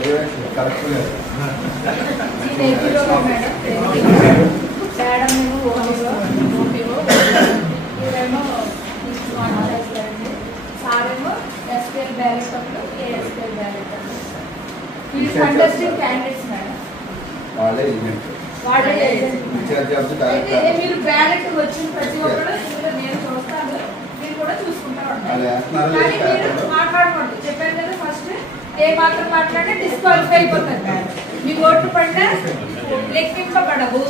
మీరు బ్యాలెట్ వచ్చిన ప్రతి ఒక్కరు నేను చూస్తాను, మీరు కూడా చూసుకుంటా ఉంటారు. మాట్లాడుకోండి, చెప్పాను కదా ఫస్ట్ ఏ మాత్రం మాట్లాడినా డిస్క్వాలిఫై అయిపోతుంది. మీ ఓట్లు పడినా లెక్కింపబడవు.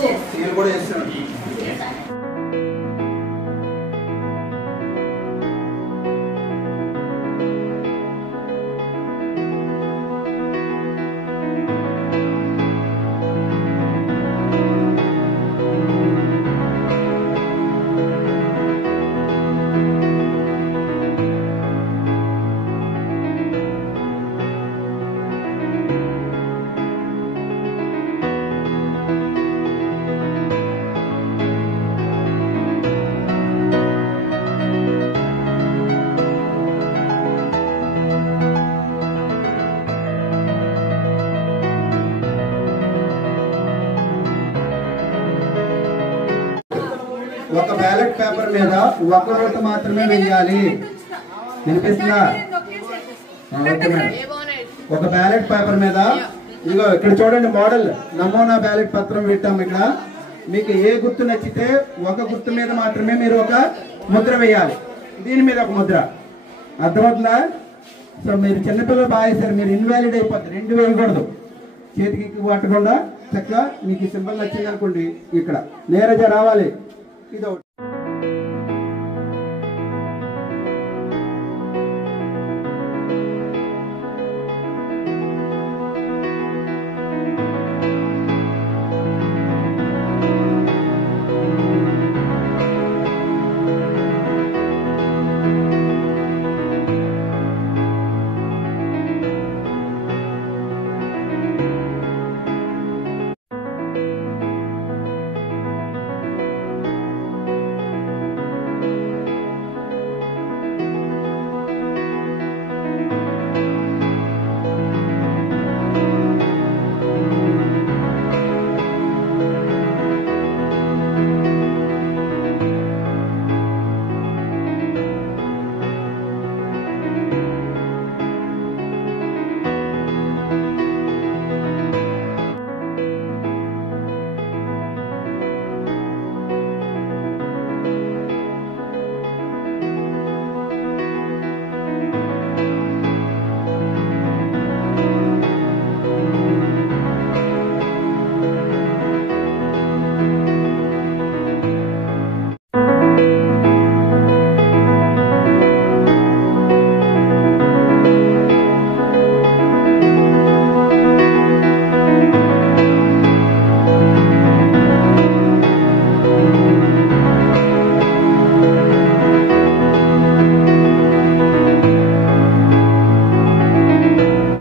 ఒక బ్యాలెట్ పేపర్ మీద ఒక ఓటు మాత్రమే వేయాలి. వినిపిస్తుందా? Okay madam. ఒక బ్యాలెట్ పేపర్ మీద ఇదిగో ఇక్కడ చూడండి, మోడల్ నమూనా బ్యాలెట్ పత్రం పెట్టాం. ఇక్కడ మీకు ఏ గుర్తు నచ్చితే ఒక గుర్తు మీద మాత్రమే మీరు ఒక ముద్ర వేయాలి. దీని మీద ఒక ముద్ర. అర్థమవుతుందా? సో మీరు చిన్నపిల్లలు బాగా వేశారు, మీరు ఇన్వాలిడ్ అయిపోతారు. రెండు వేయకూడదు, చేతికి పట్టకుండా చక్కగా మీకు సింబల్ నచ్చింది అనుకోండి, ఇక్కడ నేరజ రావాలి. ఇదొకటి.